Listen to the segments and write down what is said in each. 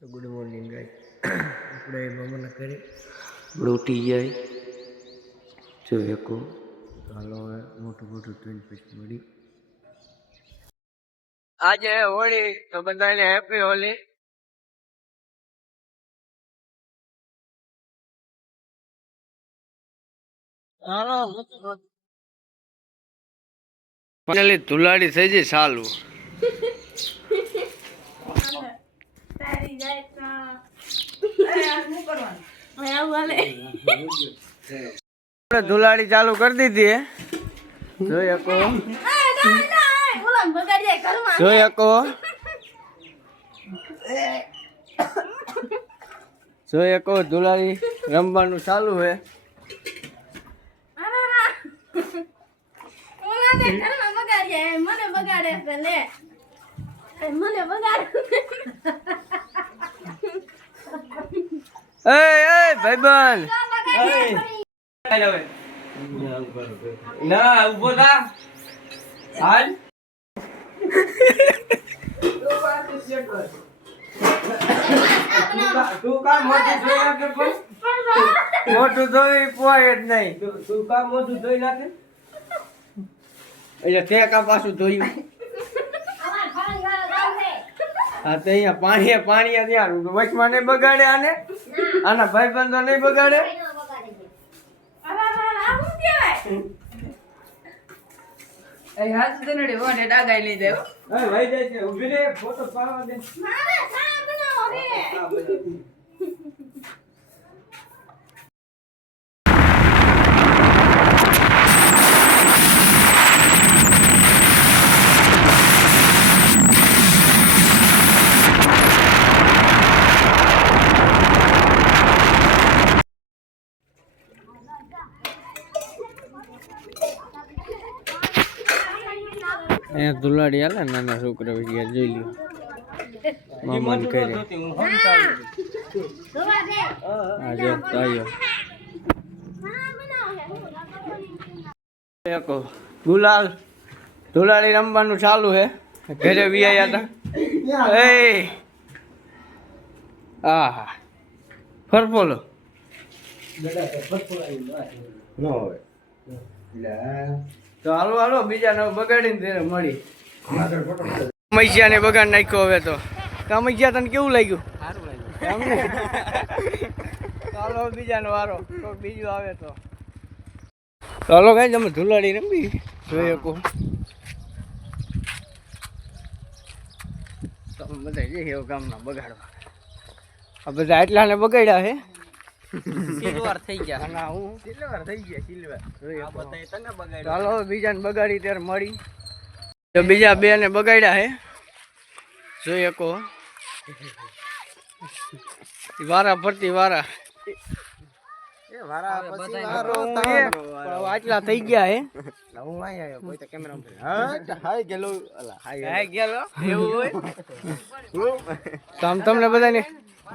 તો good morning guys આપણે મામાના ઘરે રોટી જાય જો એકો તો હાલો મોટું મોટું ટ્રેન પછી મળી આજે હોળી તો બધાને હેપી હોલી હાલો ફાઇનલી ધુલાડી થઈ જઈ સાલું ધુલાડી ચાલુ કરી દીધી જોઈ શકો ધુલાડી રમવાનું ચાલુ હે ભાઈબંધ ના ઉભો થા હાલ મોટું જોઈ પોય જ નહીં તું કામ મોટું જોઈ નાખે એટલે તે કા પાછું ધોયું હા તો અહીંયા પાણી ત્યાં વચમાં નહીં બગાડે આને આના ભાઈ બંધો નહીં બગાડે હાથ તનડે વોને ડાગાઈ લઈ દેવો ભાઈ જાય છે ઊભી રે ફોટો પાડવા દે અહીંયા ધુલાડી હાલે નાના છોકરા વિડિયા જોઈ લ્યો મામાન કરે આજો આયો એકો ગુલાલ ધુલાડી રમવાનું ચાલુ હે ઘરે વિયા હતા એ આહા ફરફોલો નો હોય તો હાલો હાલો બીજા ને બગાડીને તેને મળી કમૈયા ને બગાડ નાખ્યો હવે તો કમૈયા તને કેવું લાગ્યું સારું લાગ્યું ચાલો બીજા નો વારો કોઈક બીજું આવે તો ચાલો કઈ તમે ધુલાડી રમી જોઈ શકો તમે બધા જઈએ ગામના બગાડવા આ બધા એટલા ને બગાડ્યા હે સિલ્વર થઈ ગયા ના હું સિલ્વર થઈ ગયા સિલ્વર આ બતાય તને બગાડ્યા ચાલો બીજાને બગાડી ત્યારે મળી તો બીજા બે ને બગાડ્યા હે જોઈ શકો વારા ફરતી વારા એ વારા પછી વારો આટલા થઈ ગયા હે હું આય આયો કોઈ તો કેમેરા હાય ગેલો અલા હાય ગેલો એવું હોય તો આમ તમને બધાને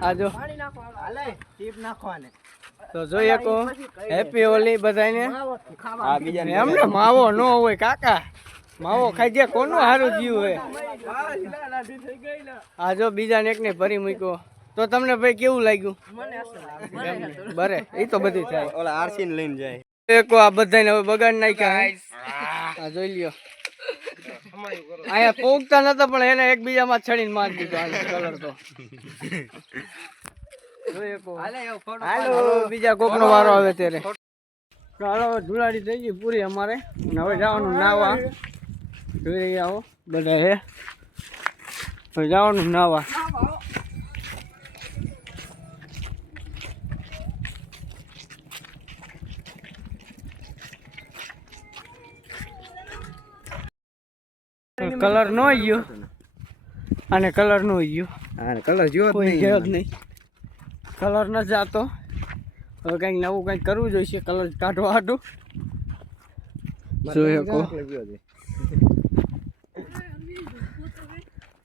આજો હાલે ટીપ નાખવાને તો જોઈ શકો હેપી હોલી બધાને આ બીજાને એમને માવો ન હોય કાકા માવો ખાઈ ગયા કોનું સારું જીવ હે આ જો બીજાને એકને ભરી મૂક્યો તો તમને ભાઈ કેવું લાગ્યું બરે એ તો બધી થાય ઓલા આરસી ને લઈને જાય એકો આ બધાને હવે બગાડ નાખ્યા આ જોઈ લ્યો અહીંયા પોગતા નતા પણ એને એકબીજામાં છડીને મારી દીધો કલર તો હાલો બીજા કોક નો વારો આવે ત્યારે ચાલો ધુલાડી થઈ ગઈ પૂરી અમારે હવે જવાનું નાવા જોઈ આવો બધા હે હવે જવાનું નાવા કલર નો ગયો અને કલર નો ગયો અને કલર જો નહીં કલર ન જાતો હવે કંઈક નવું કંઈક કરવું જોઈશે કલર કાઢવા હાટું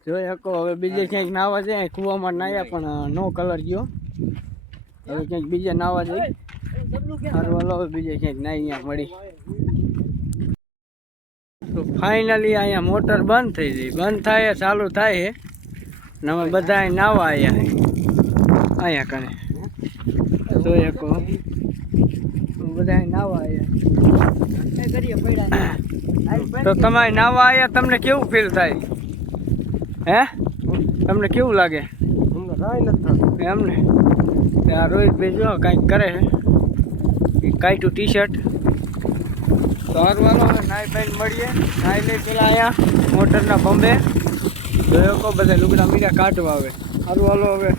જોઈ શકો હવે બીજે ક્યાંક નાવા જાય કૂવામાં નાયા પણ નો કલર ગયો હવે ક્યાંક બીજે નાવા જાય સારું હાલો હવે બીજે ક્યાંક ના અહીંયા મળી તો ફાઇનલી અહીંયા મોટર બંધ થઈ ગઈ બંધ થાય ચાલુ થાય ને અમે બધા નાવા આવ્યા અહીંયા કણે જોઈએ કો બધા નાવા આવ્યા તો તમારે નાવા આવ્યા તમને કેવું ફીલ થાય હે તમને કેવું લાગે એમને આ રોહિતભાઈ જો કાંઈક કરે છે કાંઈટું ટી શર્ટ તો હારવાનો નાઈ બાઈને મળીએ નાઈ લઈ પેલા અહીંયા મોટરના પંપે જોયો કો બધા લુગડા મીડા કાઢવા આવે સારું હાલો હવે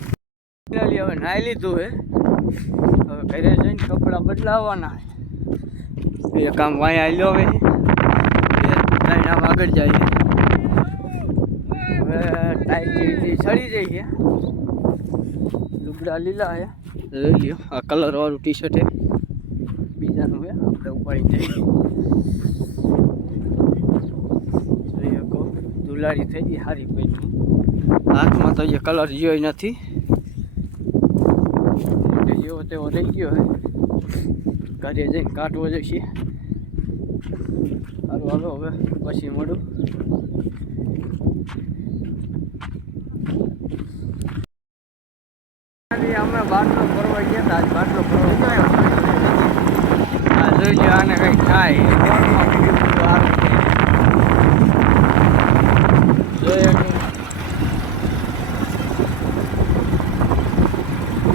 હવે નાઈ લીધું હે હવે ઘરે જઈને કપડાં બદલાવવાના એ કામ વાંયા આવ્યો હવે નાઈને આમ આગળ જઈએ હવે ટાઈટ જેવી સડી જઈ છે લુગડા લીલા હે લઈ લ્યો આ કલર વાળું ટી શર્ટ હે બીજાનું હે આપણે ઉપાડી જઈએ દુલારી થઈ ગઈ સારી પેટની હાથમાં તો એ કલર જોઈ નથી મોટે જેવો તેવો રહી ગયો હે ઘરે જઈને કાઢવો જશે સારું હાલો હવે પછી મળું અમે બાટલો ફરવા ગયા હતા આજ બાટલો ફરવા જોઈ લો આને કંઈક થાય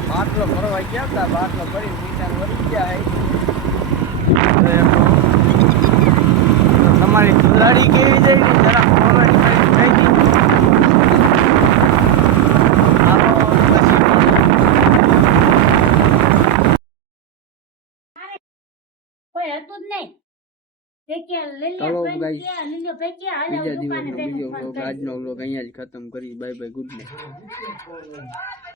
બાટલો ફરવા ગયા હતા બાટલો ફરી મીઠા વળી ગયા તમારી દુલાડી કેવી જાય જરા ફરવાની થઈ ગઈ ચલો ગાઈસ બીજા દિવસનો બીજો વ્લોગ આજનો વ્લોગ અહીંયા જ ખતમ કરી બાય બાય ગુડ નાઇટ